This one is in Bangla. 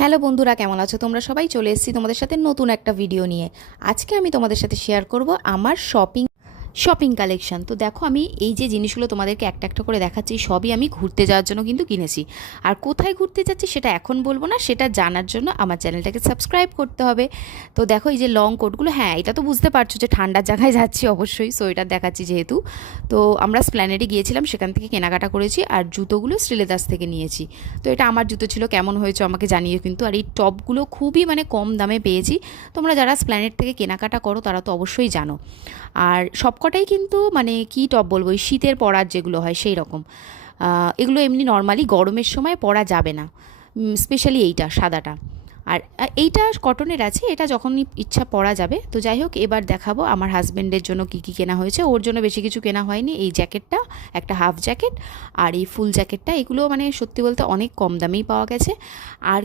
হ্যালো বন্ধুরা, কেমন আছো তোমরা সবাই? চলে এসেছি তোমাদের সাথে নতুন একটা ভিডিও নিয়ে। আজকে আমি তোমাদের সাথে শেয়ার করব আমার শপিং কালেকশন। তো দেখো, আমি এই যে জিনিসগুলো তোমাদেরকে একটা একটা করে দেখাচ্ছি, সবই আমি ঘুরতে যাওয়ার জন্য কিন্তু কিনেছি। আর কোথায় ঘুরতে যাচ্ছি সেটা এখন বলবো না, সেটা জানার জন্য আমার চ্যানেলটাকে সাবস্ক্রাইব করতে হবে। তো দেখো, এই যে লং কোটগুলো, হ্যাঁ এটা তো বুঝতে পারছো যে ঠান্ডার জায়গায় যাচ্ছি, অবশ্যই সোয়েটার দেখাচ্ছি যেহেতু। তো আমরা স্প্ল্যানেডে গিয়েছিলাম, সেখান থেকে কেনাকাটা করেছি। আর জুতোগুলো শ্রীলেদার্স থেকে নিয়েছি। তো এটা আমার জুতো ছিল, কেমন হয়েছে আমাকে জানিও কিন্তু। আর এই টপগুলো খুবই কম দামে পেয়েছি। তোমরা যারা স্প্ল্যানেড থেকে কেনাকাটা করো তারা তো অবশ্যই জানো। আর সবকটাই কিন্তু কী টপ বলবো, ওই শীতের পরার যেগুলো হয় সেই রকম। এগুলো এমনি নর্মালি গরমের সময় পরা যাবে না, স্পেশালি এইটা সাদাটা। আর এইটা কটনের আছে, এটা যখনই ইচ্ছা পরা যাবে। তো যাই হোক, এবার দেখাবো আমার হাজব্যান্ডের জন্য কী কী কেনা হয়েছে। ওর জন্য বেশি কিছু কেনা হয়নি। এই জ্যাকেটটা, একটা হাফ জ্যাকেট, আর এই ফুল জ্যাকেটটা, এগুলো সত্যি বলতে অনেক কম দামেই পাওয়া গেছে। আর